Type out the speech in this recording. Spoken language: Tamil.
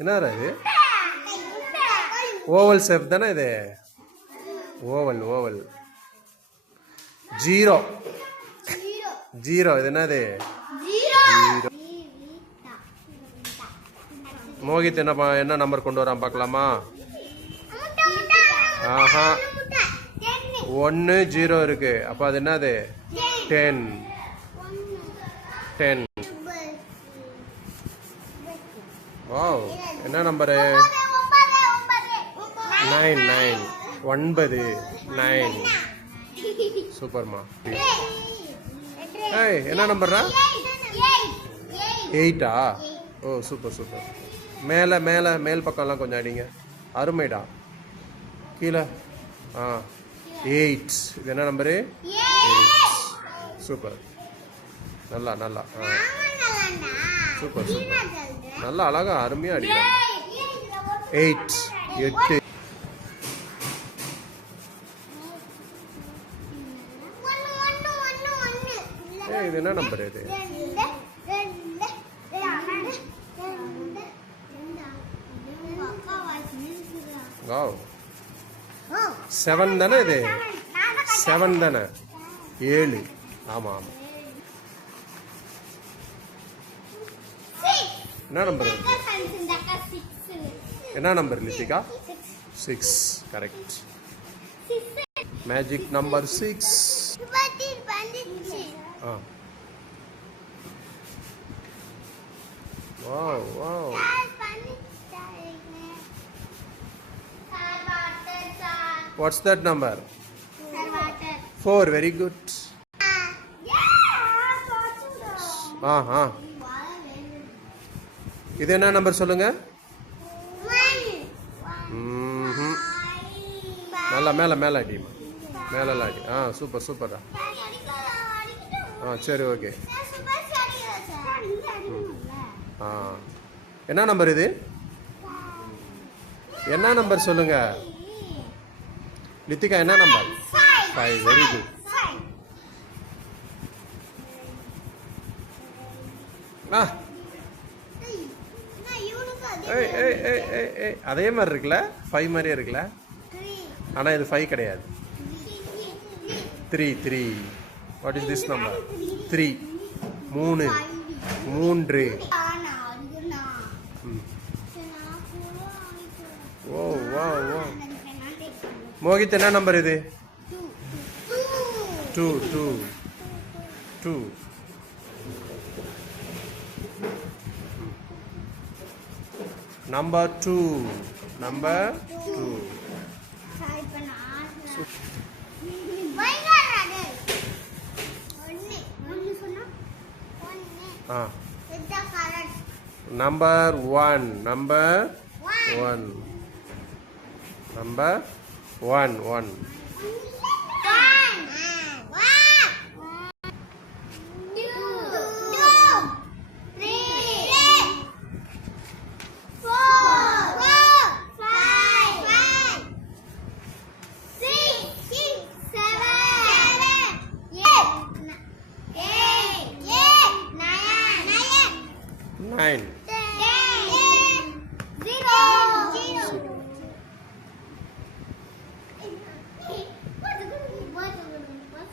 என்னடா இது? ஓவல் ஷேப் தானே இது? Oval oval. 0 0 இது என்னது? மோகித் என்ன நம்பர் கொண்டு வரான் பார்க்கலாமா? ஆஹா 1 0 இருக்கு. அப்ப அது என்னது? 10 10. வாவ், என்ன நம்பரு? 9 9 9. சூப்பர்மா. ஏய், என்ன நம்பர்ரா? 8ஆ? ஓ சூப்பர் சூப்பர். மேலே மேலே மேல் பக்கம்லாம் கொஞ்சம் அடிங்க. அருமைடா. கீழே 8. இது என்ன நம்பரு? 8. சூப்பர். நல்லா நல்லா. Super super. நல்லா அழகா அருமையாக அடிக்கலாம். 8 8. இது என்ன நம்பர் இது? வாவ் 7 தானே இது? 7 தானே? 7. ஆமா ஆமா. என்ன நம்பர்? என்ன number Lithika? 6. Correct. Magic number 6. Wow, wow. 'What's that number? 4. Very good. இது என்ன நம்பர் சொல்லுங்க? நல்லா மேல மேல அடி. மேல அடி. சூப்பர் சூப்பரா. சரி ஓகே. என்ன நம்பர் இது? என்ன நம்பர் சொல்லுங்க லித்திகா? என்ன நம்பர்? 5. Very good. அதே மாதிரி இருக்குல்ல? 5 மாதிரியே இருக்குல்ல? ஆனா இது 5 கிடையாது. 3 3. What is this number? 3 3 3. ஓ வா வா. மோகித் என்ன நம்பர் இது? 2 2 2. Number 2 number 2. Number 1 number 1 number 1 1. Nine.